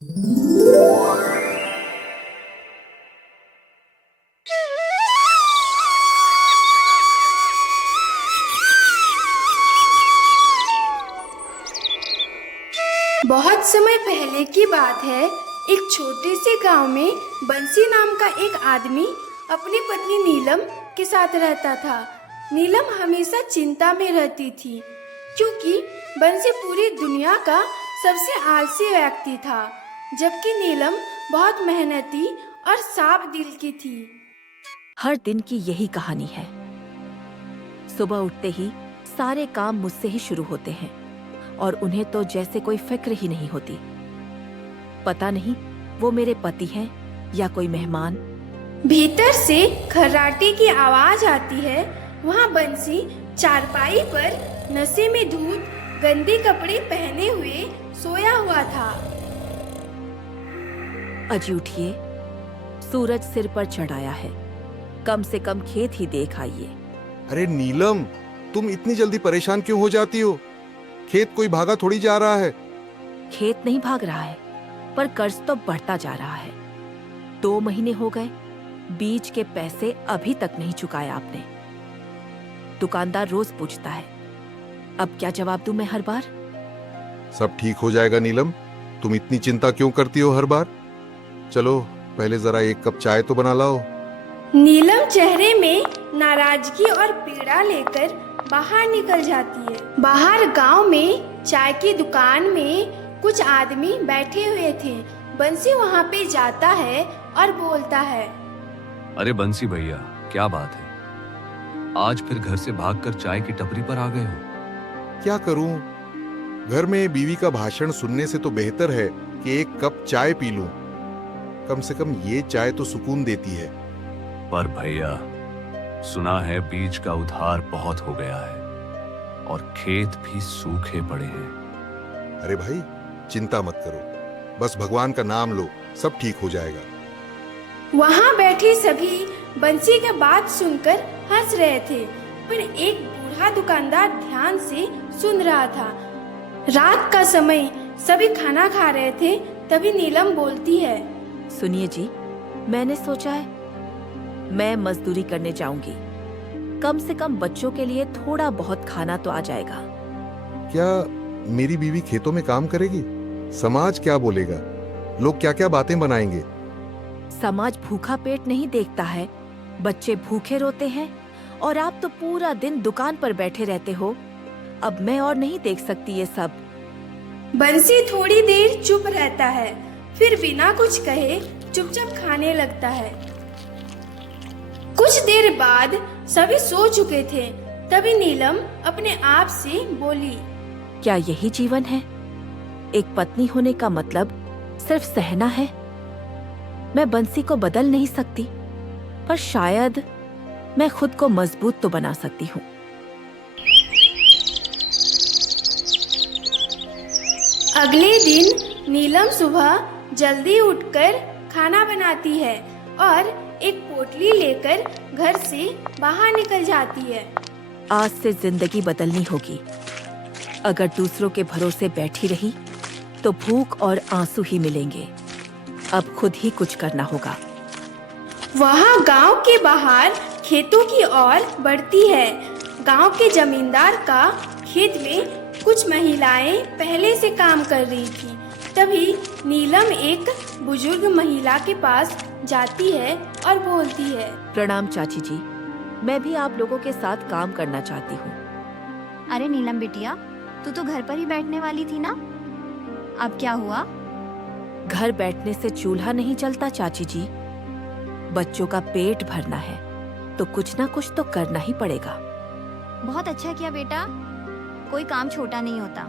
बहुत समय पहले की बात है। एक छोटे से गांव में बंसी नाम का एक आदमी अपनी पत्नी नीलम के साथ रहता था। नीलम हमेशा चिंता में रहती थी क्योंकि बंसी पूरी दुनिया का सबसे आलसी व्यक्ति था, जबकि नीलम बहुत मेहनती और साफ दिल की थी। हर दिन की यही कहानी है। सुबह उठते ही सारे काम मुझसे ही शुरू होते हैं और उन्हें तो जैसे कोई फिक्र ही नहीं होती। पता नहीं वो मेरे पति हैं या कोई मेहमान। भीतर से खर्राटे की आवाज आती है। वहाँ बंसी चारपाई पर नशे में धुत गंदे कपड़े पहने हुए सोया हुआ था। अजी उठिए, सूरज सिर पर चढ़ाया है, कम से कम खेत ही देख आइए। अरे नीलम, तुम इतनी जल्दी परेशान क्यों हो जाती हो? खेत कोई भागा थोड़ी जा रहा है। खेत नहीं भाग रहा है, पर कर्ज तो बढ़ता जा रहा है। 2 महीने हो गए, बीज के पैसे अभी तक नहीं चुकाए आपने। दुकानदार रोज पूछता है, अब क्या जवाब दूं मैं हर बार? सब ठीक हो जाएगा नीलम, तुम इतनी चिंता क्यों करती हो हर बार? चलो पहले जरा एक कप चाय तो बना लाओ। नीलम चेहरे में नाराजगी और पीड़ा लेकर बाहर निकल जाती है। बाहर गांव में चाय की दुकान में कुछ आदमी बैठे हुए थे। बंसी वहां पे जाता है और बोलता है, अरे बंसी भैया, क्या बात है? आज फिर घर से भागकर चाय की टपरी पर आ गए हो? क्या करूं? घर में बीवी का भाषण सुनने से तो बेहतर है कि एक कप चाय पी लूं। कम से कम ये चाय तो सुकून देती है। पर भैया, सुना है बीज का उधार बहुत हो गया है और खेत भी सूखे पड़े हैं। अरे भाई, चिंता मत करो, बस भगवान का नाम लो, सब ठीक हो जाएगा। वहाँ बैठे सभी बंसी की बात सुनकर हंस रहे थे, पर एक बूढ़ा दुकानदार ध्यान से सुन रहा था। रात का समय, सभी खाना खा रहे थे। तभी नीलम बोलती है, सुनिए जी, मैंने सोचा है मैं मजदूरी करने जाऊंगी। कम से कम बच्चों के लिए थोड़ा बहुत खाना तो आ जाएगा। क्या मेरी बीवी खेतों में काम करेगी? समाज क्या बोलेगा? लोग क्या क्या बातें बनाएंगे? समाज भूखा पेट नहीं देखता है, बच्चे भूखे रोते हैं और आप तो पूरा दिन दुकान पर बैठे रहते हो। अब मैं और नहीं देख सकती ये सब। बंसी थोड़ी देर चुप रहता है, फिर बिना कुछ कहे चुपचाप खाने लगता है। कुछ देर बाद सभी सो चुके थे। तभी नीलम अपने आप से बोली, क्या यही जीवन है? एक पत्नी होने का मतलब सिर्फ सहना है? मैं बंसी को बदल नहीं सकती, पर शायद मैं खुद को मजबूत तो बना सकती हूँ। अगले दिन नीलम सुबह जल्दी उठकर खाना बनाती है और एक पोटली लेकर घर से बाहर निकल जाती है। आज से जिंदगी बदलनी होगी। अगर दूसरों के भरोसे बैठी रही तो भूख और आंसू ही मिलेंगे। अब खुद ही कुछ करना होगा। वहाँ गांव के बाहर खेतों की ओर बढ़ती है। गांव के जमींदार का खेत में कुछ महिलाएं पहले से काम कर रही थी। तभी नीलम एक बुजुर्ग महिला के पास जाती है और बोलती है, प्रणाम चाची जी, मैं भी आप लोगों के साथ काम करना चाहती हूँ। अरे नीलम बिटिया, तू तो घर पर ही बैठने वाली थी ना, अब क्या हुआ? घर बैठने से चूल्हा नहीं चलता चाची जी। बच्चों का पेट भरना है तो कुछ ना कुछ तो करना ही पड़ेगा। बहुत अच्छा किया बेटा, कोई काम छोटा नहीं होता।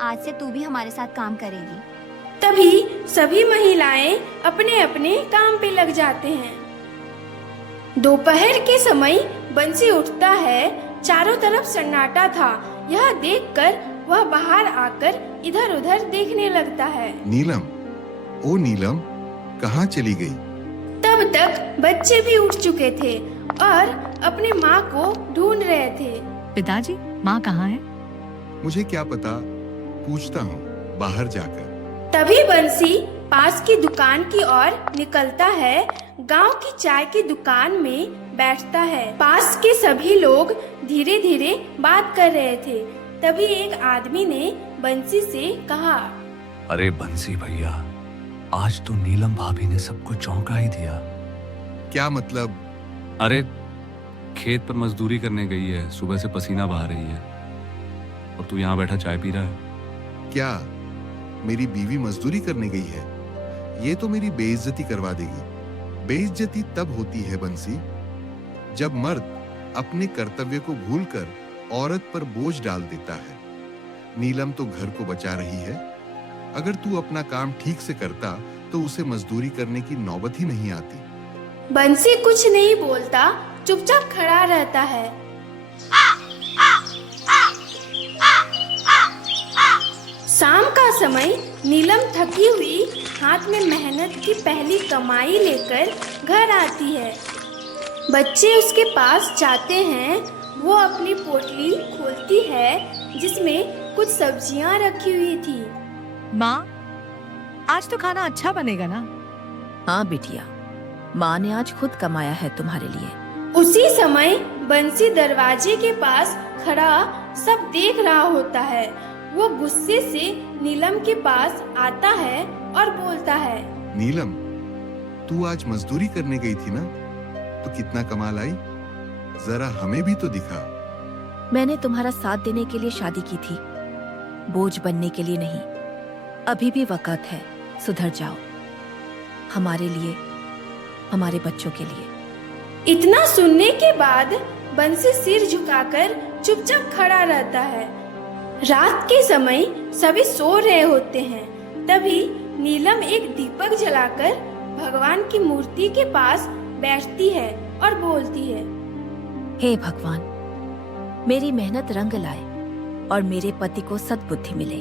आज से तू भी हमारे साथ काम करेगी। तभी सभी महिलाएं अपने अपने काम पे लग जाते हैं। दोपहर के समय बंसी उठता है। चारों तरफ सन्नाटा था। यह देखकर वह बाहर आकर इधर उधर देखने लगता है। नीलम, ओ नीलम, कहाँ चली गई? तब तक बच्चे भी उठ चुके थे और अपने माँ को ढूंढ रहे थे। पिताजी, माँ कहाँ है? मुझे क्या पता, पूछता हूँ बाहर जाकर। तभी बंसी पास की दुकान की ओर निकलता है। गांव की चाय की दुकान में बैठता है। पास के सभी लोग धीरे धीरे बात कर रहे थे। तभी एक आदमी ने बंसी से कहा, अरे बंसी भैया, आज तो नीलम भाभी ने सबको चौंका ही दिया। क्या मतलब? अरे खेत पर मजदूरी करने गई है, सुबह से पसीना बहा रही है, और तू यहाँ बैठा चाय पी रहा है। क्या मेरी बीवी मजदूरी करने गई है? ये तो मेरी बेइज्जती करवा देगी। बेइज्जती तब होती है बंसी, जब मर्द अपने कर्तव्य को भूलकर औरत पर बोझ डाल देता है। नीलम तो घर को बचा रही है। अगर तू अपना काम ठीक से करता तो उसे मजदूरी करने की नौबत ही नहीं आती। बंसी कुछ नहीं बोलता, चुपचाप खड़ा रहता है। शाम का समय नीलम थकी हुई हाथ में मेहनत की पहली कमाई लेकर घर आती है। बच्चे उसके पास जाते हैं। वो अपनी पोटली खोलती है जिसमें कुछ सब्जियां रखी हुई थी। माँ, आज तो खाना अच्छा बनेगा ना? हाँ बिटिया, माँ ने आज खुद कमाया है तुम्हारे लिए। उसी समय बंसी दरवाजे के पास खड़ा सब देख रहा होता है। वो गुस्से से नीलम के पास आता है और बोलता है, नीलम, तू आज मजदूरी करने गई थी ना? तो कितना कमा लाई? जरा हमें भी तो दिखा। मैंने तुम्हारा साथ देने के लिए शादी की थी, बोझ बनने के लिए नहीं। अभी भी वक़्त है, सुधर जाओ, हमारे लिए, हमारे बच्चों के लिए। इतना सुनने के बाद बंसी सिर झुकाकर चुपचाप खड़ा रहता है। रात के समय सभी सो रहे होते हैं। तभी नीलम एक दीपक जलाकर भगवान की मूर्ति के पास बैठती है और बोलती है, हे भगवान, मेरी मेहनत रंग लाए और मेरे पति को सद्बुद्धि मिले।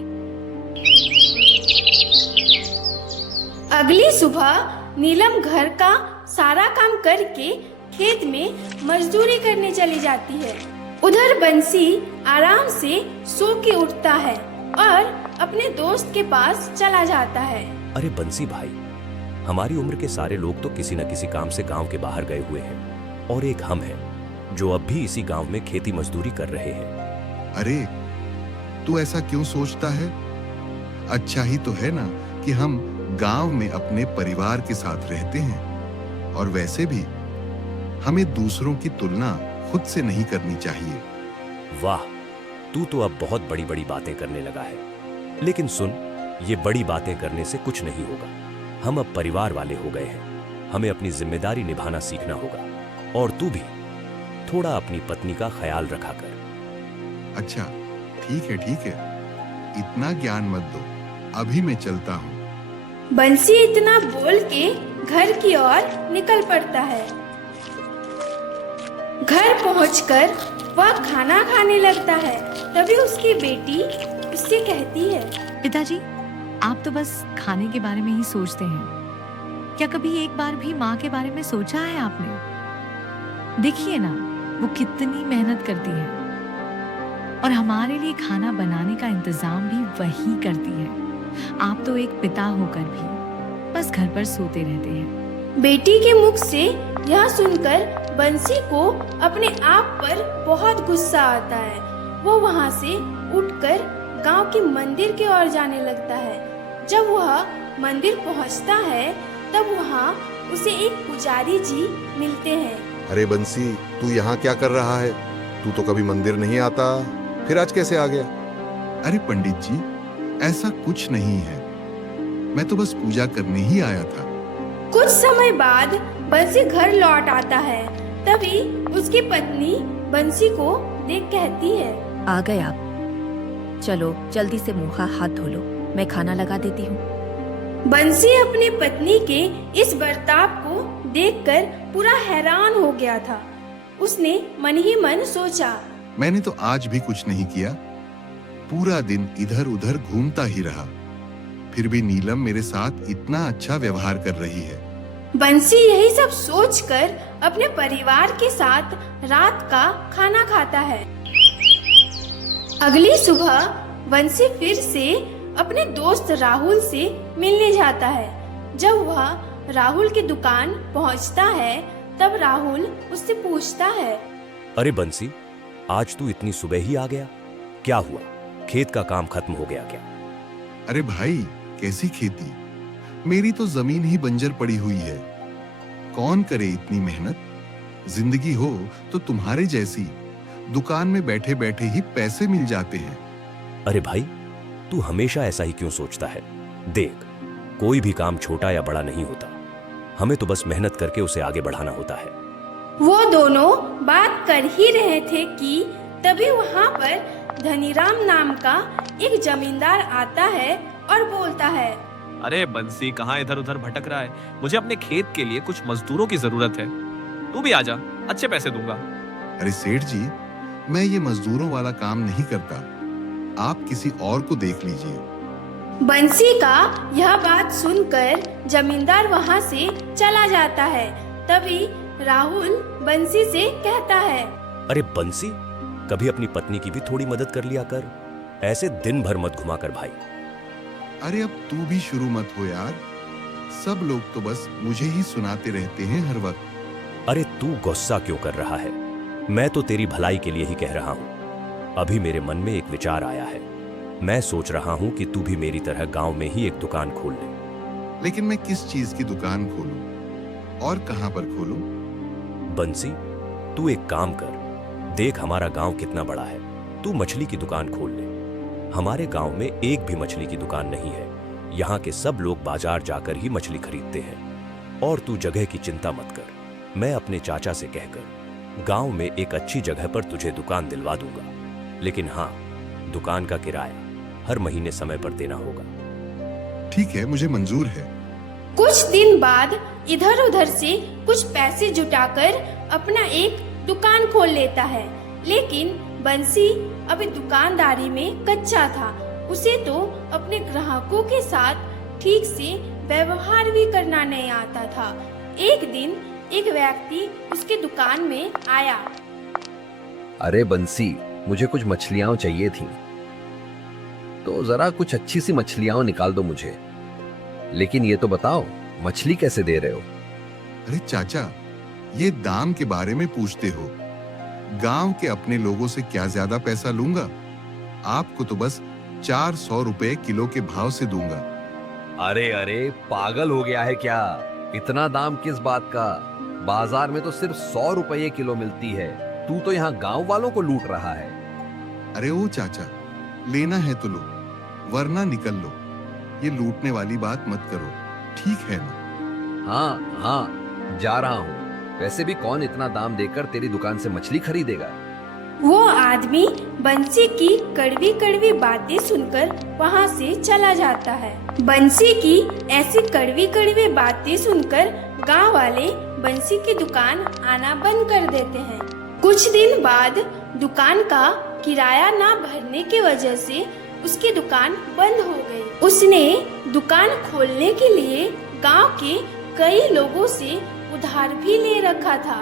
अगली सुबह नीलम घर का सारा काम करके खेत में मजदूरी करने चली जाती है। उधर बंसी आराम से सो के उठता है और अपने दोस्त के पास चला जाता है। अरे बंसी भाई, हमारी उम्र के सारे लोग तो किसी न किसी काम से गांव के बाहर गए हुए हैं, और एक हम हैं जो अब भी इसी गांव में खेती मजदूरी कर रहे हैं। अरे तू ऐसा क्यों सोचता है? अच्छा ही तो है ना कि हम गांव में अपने परिवार के साथ रहते हैं। और वैसे भी हमें दूसरों की तुलना खुद से नहीं करनी चाहिए। वाह, तू तो अब बहुत बड़ी बड़ी बातें करने लगा है। लेकिन सुन, ये बड़ी बातें करने से कुछ नहीं होगा। हम अब परिवार वाले हो गए हैं। हमें अपनी जिम्मेदारी निभाना सीखना होगा। और तू भी थोड़ा अपनी पत्नी का ख्याल रखा कर। अच्छा ठीक है, इतना ज्ञान मत दो, अभी मैं चलता हूँ। बंसी इतना बोल के घर की ओर निकल पड़ता है। घर पहुंचकर वह खाना खाने लगता है। तभी उसकी बेटी उससे कहती है, पिताजी, आप तो बस खाने के बारे में ही सोचते हैं। क्या कभी एक बार भी माँ के बारे में सोचा है आपने? देखिए ना, वो कितनी मेहनत करती है और हमारे लिए खाना बनाने का इंतजाम भी वही करती है। आप तो एक पिता होकर भी बस घर पर सोते रहते हैं। बेटी के मुख से यह सुनकर बंसी को अपने आप पर बहुत गुस्सा आता है। वो वहाँ से उठकर गांव के मंदिर की ओर जाने लगता है। जब वह मंदिर पहुँचता है तब वहाँ उसे एक पुजारी जी मिलते हैं। अरे बंसी, तू यहाँ क्या कर रहा है? तू तो कभी मंदिर नहीं आता, फिर आज कैसे आ गया? अरे पंडित जी, ऐसा कुछ नहीं है, मैं तो बस पूजा करने ही आया था। कुछ समय बाद बंसी घर लौट आता है। तभी उसकी पत्नी बंसी को देख कहती है, आ गए आप, चलो जल्दी से मुंह हाथ धो लो, मैं खाना लगा देती हूँ। बंसी अपनी पत्नी के इस बर्ताव को देखकर पूरा हैरान हो गया था। उसने मन ही मन सोचा, मैंने तो आज भी कुछ नहीं किया, पूरा दिन इधर उधर घूमता ही रहा, फिर भी नीलम मेरे साथ इतना अच्छा व्यवहार कर रही है। बंसी यही सब सोचकर अपने परिवार के साथ रात का खाना खाता है। अगली सुबह बंसी फिर से अपने दोस्त राहुल से मिलने जाता है। जब वह राहुल की दुकान पहुंचता है तब राहुल उससे पूछता है, अरे बंसी, आज तू इतनी सुबह ही आ गया? क्या हुआ? खेत का काम खत्म हो गया क्या? अरे भाई, कैसी खेती? मेरी तो जमीन ही बंजर पड़ी हुई है। कौन करे इतनी मेहनत? जिंदगी हो तो तुम्हारे जैसी दुकान में बैठे बैठे ही पैसे मिल जाते हैं। अरे भाई, तू हमेशा ऐसा ही क्यों सोचता है? देख, कोई भी काम छोटा या बड़ा नहीं होता। हमें तो बस मेहनत करके उसे आगे बढ़ाना होता है। वो दोनों बात कर ही रहे थे कि तभी वहाँ पर धनीराम नाम का एक जमींदार आता है और बोलता है, अरे बंसी, कहाँ इधर उधर भटक रहा है? मुझे अपने खेत के लिए कुछ मजदूरों की जरूरत है। तू भी आजा, अच्छे पैसे दूंगा। अरे सेठ जी, मैं ये मजदूरों वाला काम नहीं करता। आप किसी और को देख लीजिए। बंसी का यह बात सुनकर जमींदार वहाँ से चला जाता है। तभी राहुल बंसी से कहता है, अरे बंसी, कभी अपनी पत्नी की भी थोड़ी मदद कर लिया कर। ऐसे दिन भर मत घुमा कर भाई। अरे अब तू भी शुरू मत हो यार। सब लोग तो बस मुझे ही सुनाते रहते हैं हर वक्त। अरे तू गुस्सा क्यों कर रहा है? मैं तो तेरी भलाई के लिए ही कह रहा हूँ। अभी मेरे मन में एक विचार आया है। मैं सोच रहा हूँ कि तू भी मेरी तरह गांव में ही एक दुकान खोल ले। लेकिन मैं किस चीज की दुकान खोलूं और कहां पर खोलूं? बंसी, तू एक काम कर। देख, हमारा गांव कितना बड़ा है। तू मछली की दुकान खोल ले। हमारे गांव में एक भी मछली की दुकान नहीं है। यहाँ के सब लोग बाजार जाकर ही मछली खरीदते हैं। और तू जगह की चिंता मत कर। मैं अपने चाचा से कहकर गांव में एक अच्छी जगह पर तुझे दुकान दिलवा दूंगा। लेकिन हाँ, दुकान का किराया हर महीने समय पर देना होगा। ठीक है, मुझे मंजूर है। कुछ दिन बाद इधर उधर से कुछ पैसे जुटाकर अपना एक दुकान खोल लेता है। लेकिन बंसी अभी दुकानदारी में कच्चा था। उसे तो अपने ग्राहकों के साथ ठीक से व्यवहार भी करना नहीं आता था। एक दिन एक व्यक्ति उसकी दुकान में आया। अरे बंसी, मुझे कुछ मछलियां चाहिए थी, तो जरा कुछ अच्छी सी मछलियां निकाल दो मुझे। लेकिन ये तो बताओ, मछली कैसे दे रहे हो? अरे चाचा, ये दाम के बारे में पूछते हो? गांव के अपने लोगों से क्या ज्यादा पैसा लूंगा? आपको तो बस 400 रुपए किलो के भाव से दूंगा। अरे अरे, पागल हो गया है क्या? इतना दाम किस बात का? बाजार में तो सिर्फ 100 रुपये किलो मिलती है। तू तो यहाँ गांव वालों को लूट रहा है। अरे ओ चाचा, लेना है तो लो, वरना निकल लो। ये लूटने वाली बात मत करो, ठीक है ना? हाँ हाँ, जा रहा हूँ। वैसे भी कौन इतना दाम देकर तेरी दुकान से मछली खरीदेगा? वो आदमी बंसी की कड़वी कड़वी बातें सुनकर वहाँ से चला जाता है। बंसी की ऐसी कड़वी कड़वी बातें सुनकर गांव वाले बंसी की दुकान आना बंद कर देते हैं। कुछ दिन बाद दुकान का किराया ना भरने की वजह से उसकी दुकान बंद हो गई। उसने दुकान खोलने के लिए गांव के कई लोगों से उधार भी ले रखा था।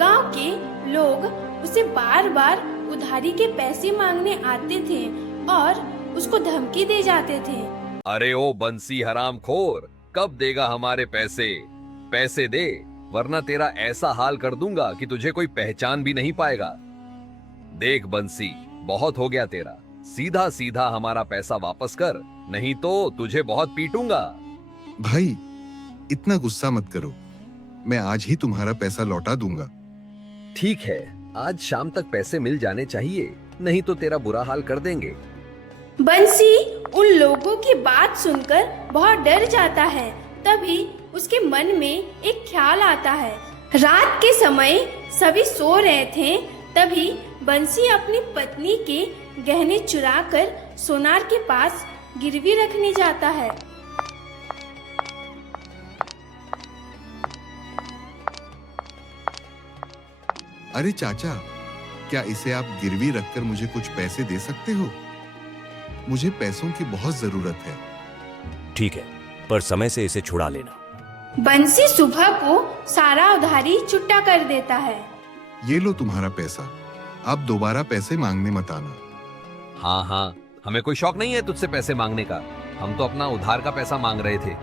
गांव के लोग उसे बार बार उधारी के पैसे मांगने आते थे और उसको धमकी दे जाते थे। अरे ओ बंसी हरामखोर, कब देगा हमारे पैसे? पैसे दे, वरना तेरा ऐसा हाल कर दूंगा कि तुझे कोई पहचान भी नहीं पाएगा। देख बंसी, बहुत हो गया तेरा। सीधा सीधा हमारा पैसा वापस कर, नहीं तो तुझे बहुत पीटूंगा। भाई, इतना गुस्सा मत करो। मैं आज ही तुम्हारा पैसा लौटा दूंगा। ठीक है, आज शाम तक पैसे मिल जाने चाहिए, नहीं तो तेरा बुरा हाल कर देंगे। बंसी उन लोगों की बात सुनकर बहुत डर जाता है। तभी उसके मन में एक ख्याल आता है। रात के समय सभी सो रहे थे। तभी बंसी अपनी पत्नी के गहने चुराकर सोनार के पास गिरवी रखने जाता है। अरे चाचा, क्या इसे आप गिरवी रखकर मुझे कुछ पैसे दे सकते हो? मुझे पैसों की बहुत जरूरत है। ठीक है, पर समय से इसे छुड़ा लेना। बंसी सुबह को सारा उधारी चुकता कर देता है। ये लो तुम्हारा पैसा। अब दोबारा पैसे मांगने मत आना। हाँ हाँ, हमें कोई शौक नहीं है तुझसे पैसे मांगने का। हम तो अपना उधार का पैसा मांग रहे थे।